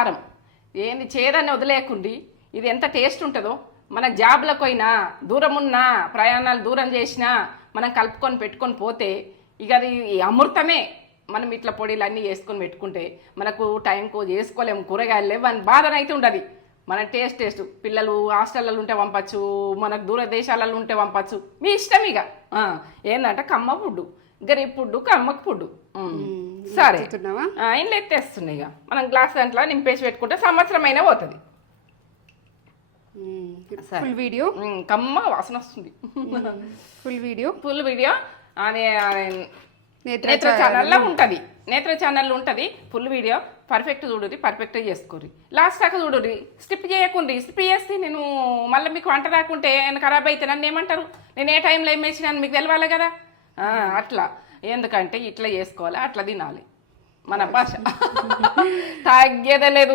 కారం ఏంది చేదని వదిలేకుండి ఇది ఎంత టేస్ట్ ఉంటుందో మనకు జాబ్లకు పోయినా దూరం ఉన్నా ప్రయాణాలు దూరం చేసినా మనం కలుపుకొని పెట్టుకొని పోతే ఇక అది అమృతమే. మనం ఇట్లా పొడిలు అన్నీ వేసుకొని పెట్టుకుంటే మనకు టైంకు చేసుకోలేము, కూరగాయలు లేవు అని బాధనైతే ఉండదు. మన టేస్ట్ పిల్లలు హాస్టల్లో ఉంటే పంపచ్చు, మనకు దూర దేశాలలో ఉంటే పంపచ్చు, మీ ఇష్టం. ఇక ఏంటంటే కమ్మ ఫుడ్డు, గరీబ్ ఫుడ్డు, కమ్మకు ఫుడ్డు. సరే ఇంట్లో ఎత్తేస్తున్నాయి. ఇక మనం గ్లాస్ దాంట్లో నింపేసి పెట్టుకుంటే సంవత్సరం అయినా పోతుంది. ఫుల్ వీడియో కమ్మ వాసన వస్తుంది. ఫుల్ వీడియో అదే నేత్ర ఛానల్లో ఉంటుంది. నేత్ర ఛానల్లో ఉంటుంది ఫుల్ వీడియో. పర్ఫెక్ట్ చూడుర్రి, పర్ఫెక్ట్ చేసుకోర్రి, లాస్ట్ దాకా చూడుర్రి, స్కిప్ చేయకుండ్రి. స్కిప్ చేస్తే నేను మళ్ళీ మీకు వంట రాకుంటే ఖరాబ్ అయితే నన్ను ఏమంటారు? నేను ఏ టైంలో ఏం వేసినాను మీకు తెలవాలి కదా. అట్లా ఎందుకంటే ఇట్లా చేసుకోవాలి, అట్లా తినాలి. మన భాష తగ్గేదే లేదు.